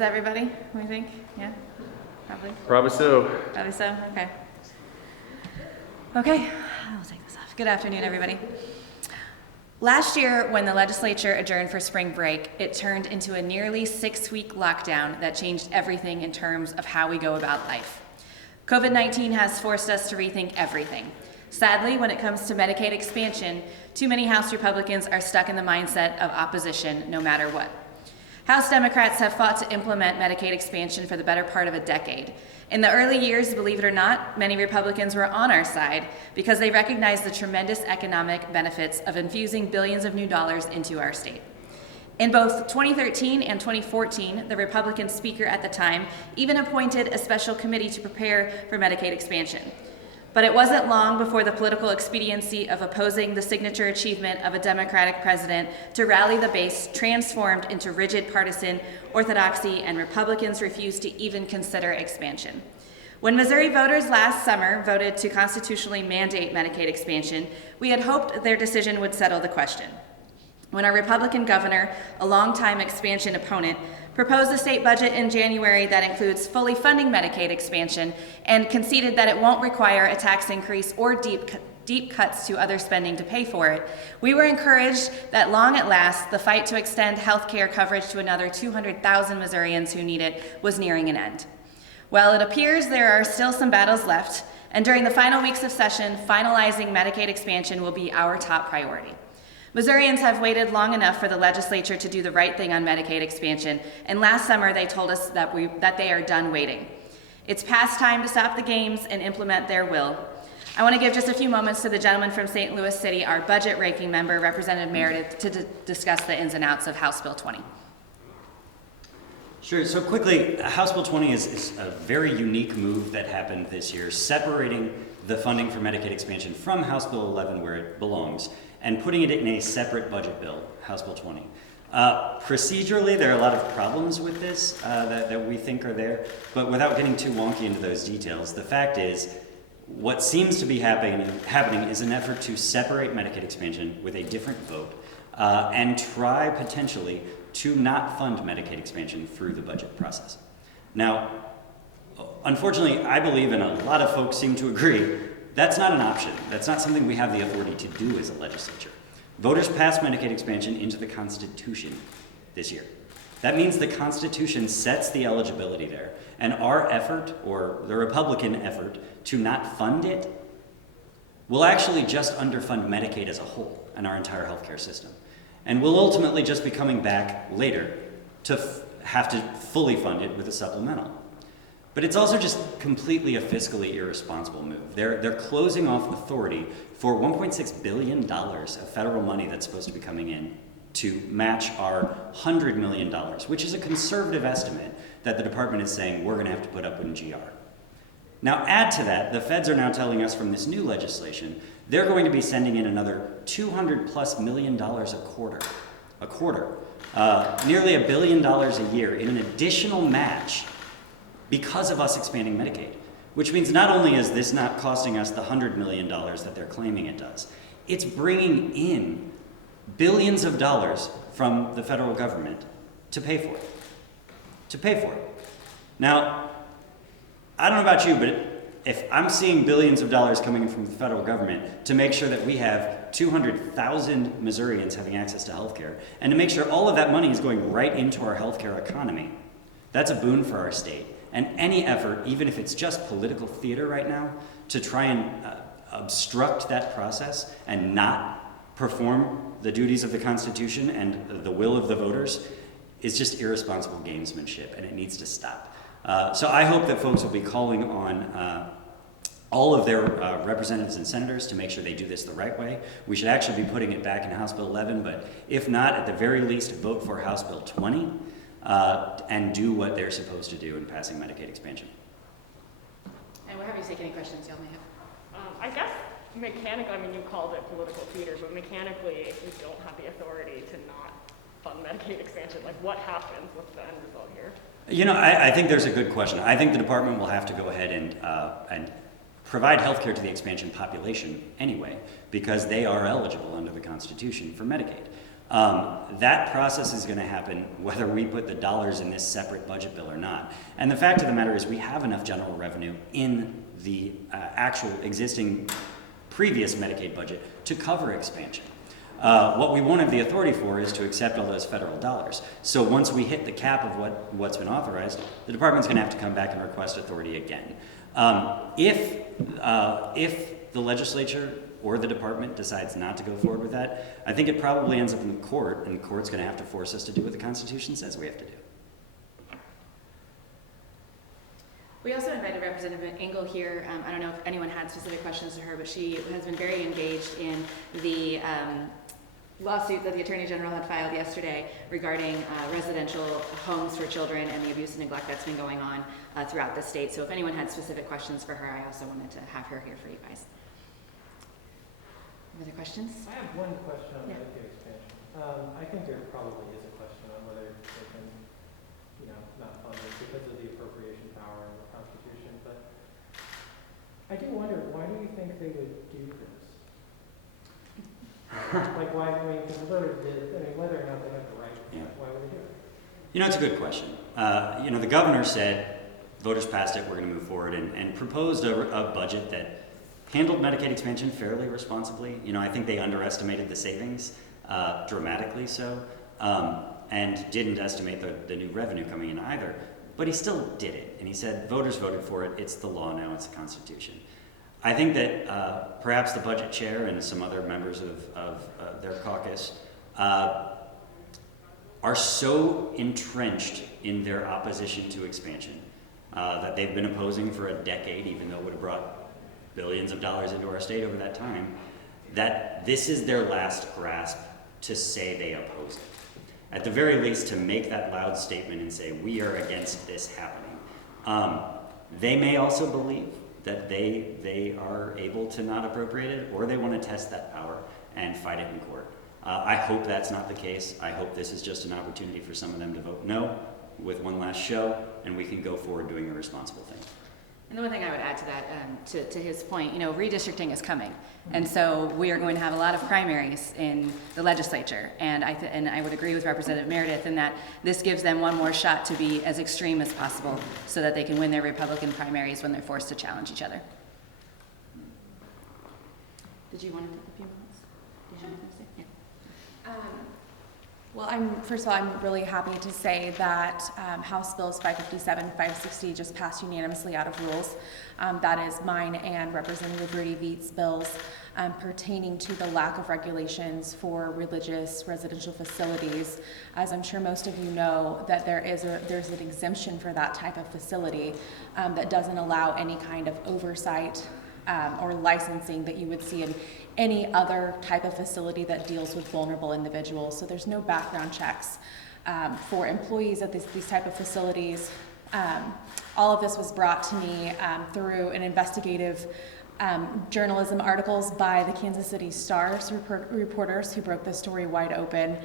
Everybody, we think? Yeah? Probably? Probably so. Probably so? Okay. Okay, I'll take this off. Good afternoon, everybody. Last year, when the legislature adjourned for spring break, it turned into a nearly 6-week lockdown that changed everything in terms of how we go about life. COVID-19 has forced us to rethink everything. Sadly, when it comes to Medicaid expansion, too many House Republicans are stuck in the mindset of opposition no matter what. House Democrats have fought to implement Medicaid expansion for the better part of a decade. In the early years, believe it or not, many Republicans were on our side because they recognized the tremendous economic benefits of infusing billions of new dollars into our state. In both 2013 and 2014, the Republican speaker at the time even appointed a special committee to prepare for Medicaid expansion. But it wasn't long before the political expediency of opposing the signature achievement of a Democratic president to rally the base transformed into rigid partisan orthodoxy, and Republicans refused to even consider expansion. When Missouri voters last summer voted to constitutionally mandate Medicaid expansion, we had hoped their decision would settle the question. When our Republican governor, a longtime expansion opponent, proposed a state budget in January that includes fully funding Medicaid expansion and conceded that it won't require a tax increase or deep cuts to other spending to pay for it, we were encouraged that long at last, the fight to extend health care coverage to another 200,000 Missourians who need it was nearing an end. Well, it appears there are still some battles left, and during the final weeks of session, finalizing Medicaid expansion will be our top priority. Missourians have waited long enough for the legislature to do the right thing on Medicaid expansion, and last summer they told us that they are done waiting. It's past time to stop the games and implement their will. I want to give just a few moments to the gentleman from St. Louis City, our budget ranking member, Representative Meredith, to discuss the ins and outs of House Bill 20. Sure, so quickly, House Bill 20 is a very unique move that happened this year, separating the funding for Medicaid expansion from House Bill 11 where it belongs, and putting it in a separate budget bill, House Bill 20. Procedurally, there are a lot of problems with this that we think are there, but without getting too wonky into those details, the fact is, what seems to be happening is an effort to separate Medicaid expansion with a different vote and try potentially to not fund Medicaid expansion through the budget process. Now, unfortunately, I believe, and a lot of folks seem to agree, that's not an option. That's not something we have the authority to do as a legislature. Voters passed Medicaid expansion into the Constitution this year. That means the Constitution sets the eligibility there, and our effort, or the Republican effort, to not fund it will actually just underfund Medicaid as a whole and our entire healthcare system. And we'll ultimately just be coming back later to have to fully fund it with a supplemental. But it's also just completely a fiscally irresponsible move. They're closing off authority for $1.6 billion of federal money that's supposed to be coming in to match our $100 million, which is a conservative estimate that the department is saying we're gonna have to put up in GR. Now add to that, the feds are now telling us from this new legislation, they're going to be sending in another $200+ million a quarter, nearly $1 billion a year in an additional match because of us expanding Medicaid, which means not only is this not costing us the $100 million that they're claiming it does, it's bringing in billions of dollars from the federal government to pay for it. Now, I don't know about you, but if I'm seeing billions of dollars coming in from the federal government to make sure that we have 200,000 Missourians having access to healthcare, and to make sure all of that money is going right into our healthcare economy, that's a boon for our state. And any effort, even if it's just political theater right now, to try and obstruct that process and not perform the duties of the Constitution and the will of the voters is just irresponsible gamesmanship, and it needs to stop. So I hope that folks will be calling on all of their representatives and senators to make sure they do this the right way. We should actually be putting it back in House Bill 11, but if not, at the very least, vote for House Bill 20. And do what they're supposed to do in passing Medicaid expansion. And we're happy to take any questions y'all may have. I guess mechanically, I mean, you called it political theater, but mechanically, if you don't have the authority to not fund Medicaid expansion, like what happens? What's the end result here? You know, I think there's a good question. I think the department will have to go ahead and provide health care to the expansion population anyway, because they are eligible under the Constitution for Medicaid. That process is going to happen whether we put the dollars in this separate budget bill or not. And the fact of the matter is we have enough general revenue in the actual existing previous Medicaid budget to cover expansion. What we won't have the authority for is to accept all those federal dollars. So once we hit the cap of what's been authorized, the department's going to have to come back and request authority again. If the legislature or the department decides not to go forward with that, I think it probably ends up in the court, and the court's going to have to force us to do what the Constitution says we have to do. We also invited Representative Engel here. I don't know if anyone had specific questions to her, but she has been very engaged in the lawsuit that the Attorney General had filed yesterday regarding residential homes for children and the abuse and neglect that's been going on throughout the state. So if anyone had specific questions for her, I also wanted to have her here for you guys. Other questions? I have one question on Yeah. Medicaid expansion. I think there probably is a question on whether they can, not fund it because of the appropriation power in the Constitution, but I do wonder, why do you think they would do this? Like, why, because whether or not they have the right, Yeah. why would they do it? It's a good question. The governor said, voters passed it, we're going to move forward, and proposed a budget that handled Medicaid expansion fairly responsibly. I think they underestimated the savings, dramatically so, and didn't estimate the new revenue coming in either. But he still did it, and he said voters voted for it, it's the law now, it's the Constitution. I think that perhaps the budget chair and some other members of their caucus are so entrenched in their opposition to expansion that they've been opposing for a decade, even though it would have brought billions of dollars into our state over that time, that this is their last grasp to say they oppose it. At the very least, to make that loud statement and say, we are against this happening. They may also believe that they are able to not appropriate it, or they want to test that power and fight it in court. I hope that's not the case. I hope this is just an opportunity for some of them to vote no with one last show, and we can go forward doing a responsible thing. And the one thing I would add to that, to his point, redistricting is coming. And so we are going to have a lot of primaries in the legislature. And I would agree with Representative Meredith in that this gives them one more shot to be as extreme as possible so that they can win their Republican primaries when they're forced to challenge each other. Did you want to take a few minutes? Did you have anything to say? Yeah. Well, first of all, I'm really happy to say that House Bills 557, 560 just passed unanimously out of rules. That is mine and Representative Rudy Veit's bills pertaining to the lack of regulations for religious residential facilities. As I'm sure most of you know, that there's an exemption for that type of facility that doesn't allow any kind of oversight or licensing that you would see in any other type of facility that deals with vulnerable individuals. So there's no background checks for employees at these type of facilities. All of this was brought to me through an investigative journalism articles by the Kansas City Star's reporters who broke the story wide open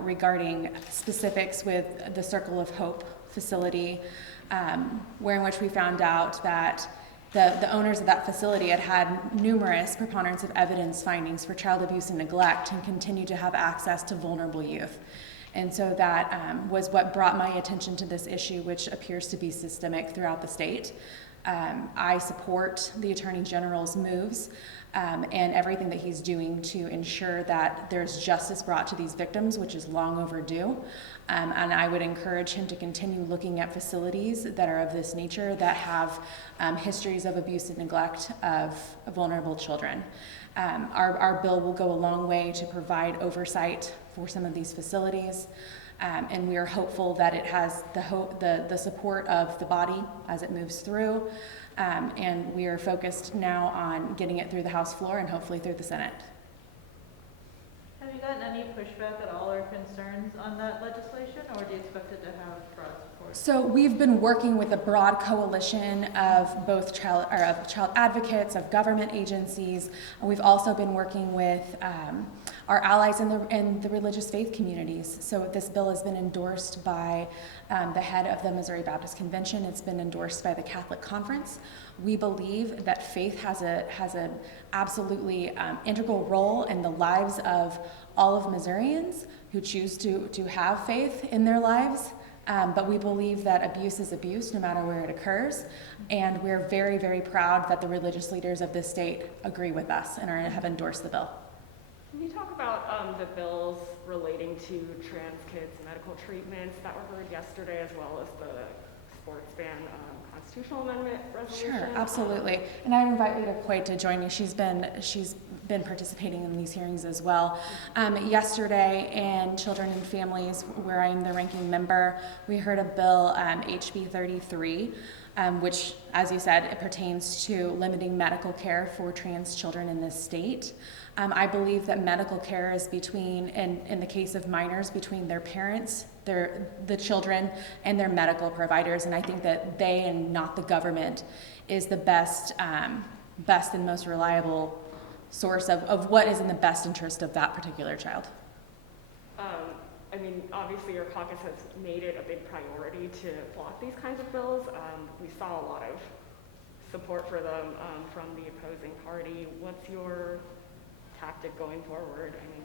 regarding specifics with the Circle of Hope facility, in which we found out that the owners of that facility had numerous preponderance of evidence findings for child abuse and neglect and continue to have access to vulnerable youth. And so that was what brought my attention to this issue, which appears to be systemic throughout the state. I support the Attorney General's moves and everything that he's doing to ensure that there's justice brought to these victims, which is long overdue. And I would encourage him to continue looking at facilities that are of this nature that have histories of abuse and neglect of vulnerable children. Our bill will go a long way to provide oversight for some of these facilities. And we are hopeful that it has the support of the body as it moves through. And we are focused now on getting it through the House floor and hopefully through the Senate. Have you gotten any pushback at all or concerns on that legislation, or do you expect it to have broad support? So we've been working with a broad coalition of both child advocates, of government agencies. We've also been working with our allies in the religious faith communities. So this bill has been endorsed by the head of the Missouri Baptist Convention. It's been endorsed by the Catholic Conference. We believe that faith has an absolutely integral role in the lives of all of Missourians who choose to have faith in their lives. But we believe that abuse is abuse no matter where it occurs. And we're very, very proud that the religious leaders of this state agree with us and have endorsed the bill. Can you talk about the bills relating to trans kids' medical treatments that were heard yesterday, as well as the sports ban constitutional amendment resolution? Sure, absolutely. And I invite Lita Coit to join me. She's been participating in these hearings as well. Yesterday in Children and Families, where I'm the ranking member, we heard a bill, HB 33, which, as you said, it pertains to limiting medical care for trans children in this state. I believe that medical care is between, in the case of minors, between their parents, the children, and their medical providers. And I think that they and not the government is the best and most reliable source of what is in the best interest of that particular child. I mean, obviously your caucus has made it a big priority to block these kinds of bills. We saw a lot of support for them from the opposing party. What's your tactic going forward? I mean,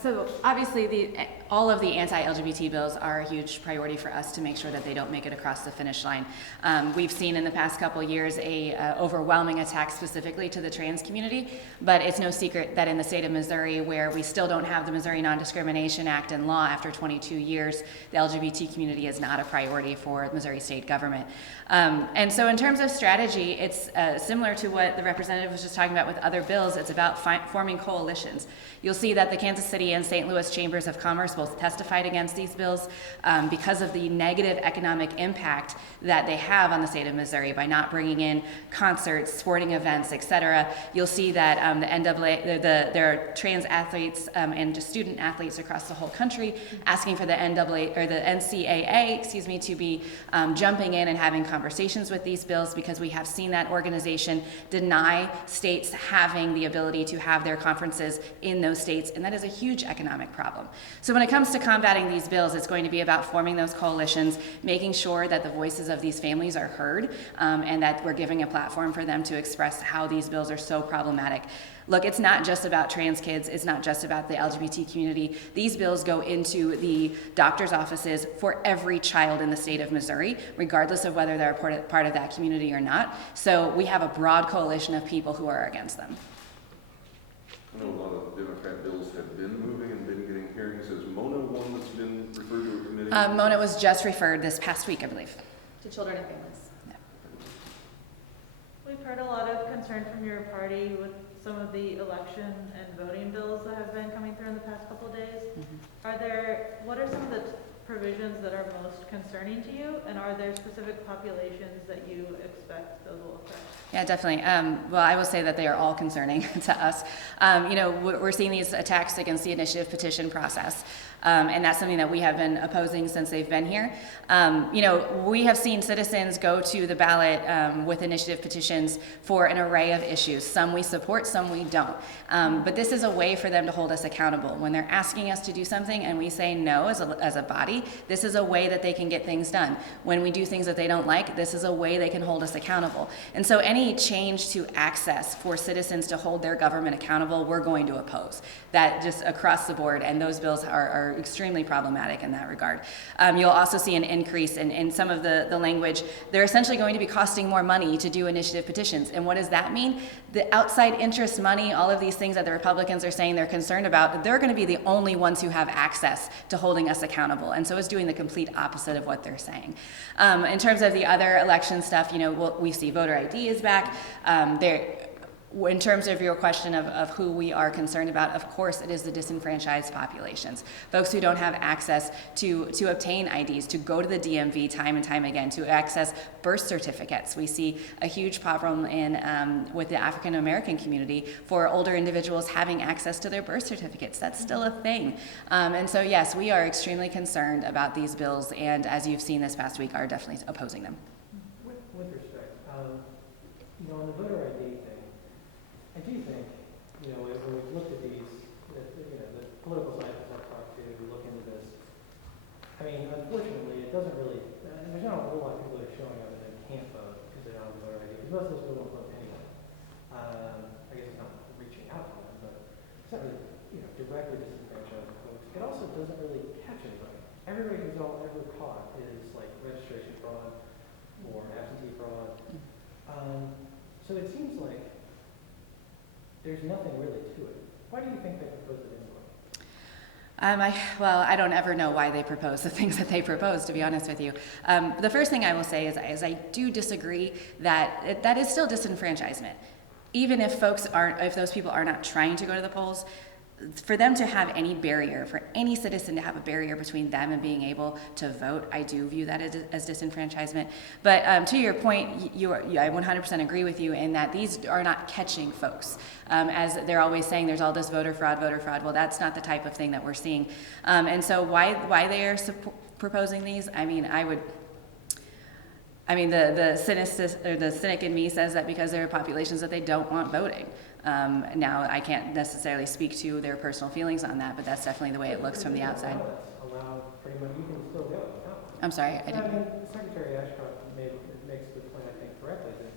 so obviously all of the anti-LGBT bills are a huge priority for us to make sure that they don't make it across the finish line. We've seen in the past couple years a overwhelming attack specifically to the trans community, but it's no secret that in the state of Missouri, where we still don't have the Missouri Non-Discrimination Act in law after 22 years, the LGBT community is not a priority for the Missouri state government. And so in terms of strategy, it's similar to what the representative was just talking about with other bills. It's about forming coalitions. You'll see that the Kansas City and St. Louis Chambers of Commerce both testified against these bills because of the negative economic impact that they have on the state of Missouri by not bringing in concerts, sporting events, etc. You'll see that the NAA, there are trans athletes and just student athletes across the whole country asking for the NCAA, to be jumping in and having conversations with these bills, because we have seen that organization deny states having the ability to have their conferences in those states, and that is a huge economic problem. So when it comes to combating these bills, it's going to be about forming those coalitions, making sure that the voices of these families are heard, and that we're giving a platform for them to express how these bills are so problematic. Look, it's not just about trans kids. It's not just about the LGBT community. These bills go into the doctor's offices for every child in the state of Missouri, regardless of whether they're part of that community or not. So we have a broad coalition of people who are against them. I know a lot of Democrat bills have been moving and been getting hearings. Is Mona one that's been referred to a committee? Mona was just referred this past week, I believe. To children and families. We've heard a lot of concern from your party with some of the election and voting bills that have been coming through in the past couple of days. What are some of the provisions that are most concerning to you, and are there specific populations that you expect those will affect? Yeah, definitely. Well, I will say that they are all concerning to us. We're seeing these attacks against the initiative petition process, and that's something that we have been opposing since they've been here. We have seen citizens go to the ballot with initiative petitions for an array of issues. Some we support, some we don't. But this is a way for them to hold us accountable. When they're asking us to do something and we say no as a body, this is a way that they can get things done. When we do things that they don't like, this is a way they can hold us accountable. And so any change to access for citizens to hold their government accountable, we're going to oppose. That just across the board, and those bills are extremely problematic in that regard. You'll also see an increase in some of the language. They're essentially going to be costing more money to do initiative petitions. And what does that mean? The outside interest money, all of these things that the Republicans are saying they're concerned about, they're going to be the only ones who have access to holding us accountable. And so it's doing the complete opposite of what they're saying. In terms of the other election stuff, we see voter ID is back. In terms of your question of who we are concerned about, of course it is the disenfranchised populations, folks who don't have access to obtain IDs, to go to the DMV time and time again, to access birth certificates. We see a huge problem with the African American community for older individuals having access to their birth certificates. That's still a thing. And so yes, we are extremely concerned about these bills, and as you've seen this past week, are definitely opposing them. With respect, on the voter ID thing, I do think, when we've looked at these doesn't really, there's not a whole lot of people that are showing up and then can't vote because they don't have a voter ID, because most of those people don't vote anyway. I guess it's not reaching out to them, but it's not really, directly disenfranchising folks. It also doesn't really catch anybody. Everybody who's ever caught is like registration fraud or absentee fraud. So it seems like there's nothing really to it. Why do you think they proposed it anyway? I don't ever know why they propose the things that they propose, to be honest with you. The first thing I will say is I do disagree that that is still disenfranchisement. Even if if those people are not trying to go to the polls, for them to have any barrier, for any citizen to have a barrier between them and being able to vote, I do view that as disenfranchisement. But to your point, I 100% agree with you in that these are not catching folks. As they're always saying, there's all this voter fraud. Well, that's not the type of thing that we're seeing. And so why they are proposing these, the cynic in me says that because there are populations that they don't want voting. Now, I can't necessarily speak to their personal feelings on that, but that's definitely the way it looks from the outside. Allow pretty much, you can still go. I'm sorry, I didn't. Secretary Ashcroft makes the point, I think, correctly, that,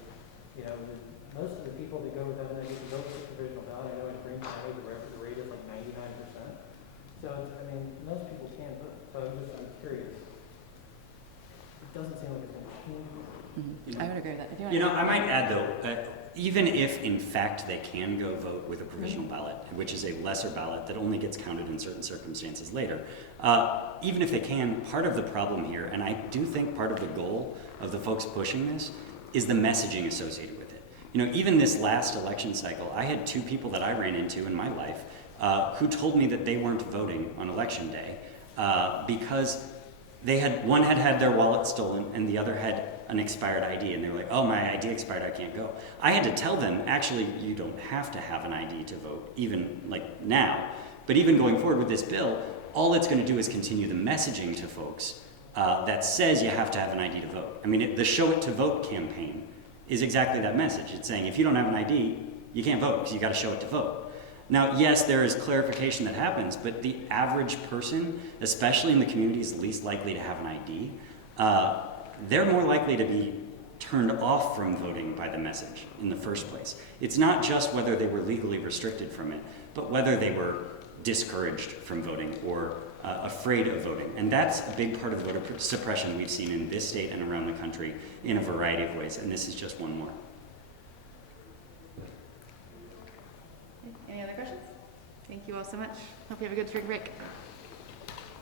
most of the people that go with them, they get to vote for the provisional ballot. I know in Green County, the rate is like 99%. So, most people can vote. So I'm curious. It doesn't seem like it's going to change. Mm-hmm. I would agree with that. I might add though, even if in fact they can go vote with a provisional ballot, which is a lesser ballot that only gets counted in certain circumstances later, even if they can, part of the problem here, and I do think part of the goal of the folks pushing this, is the messaging associated with it. Even this last election cycle, I had 2 people that I ran into in my life who told me that they weren't voting on election day because one had their wallet stolen and the other had an expired ID, and they were like, oh, my ID expired, I can't go. I had to tell them, actually, you don't have to have an ID to vote, even like now. But even going forward with this bill, all it's going to do is continue the messaging to folks that says you have to have an ID to vote. The Show It to Vote campaign is exactly that message. It's saying, if you don't have an ID, you can't vote because you got to show it to vote. Now, yes, there is clarification that happens, but the average person, especially in the communities least likely to have an ID, they're more likely to be turned off from voting by the message in the first place. It's not just whether they were legally restricted from it, but whether they were discouraged from voting or afraid of voting. And that's a big part of voter suppression we've seen in this state and around the country in a variety of ways, and this is just one more. Any other questions? Thank you all so much. Hope you have a good spring break.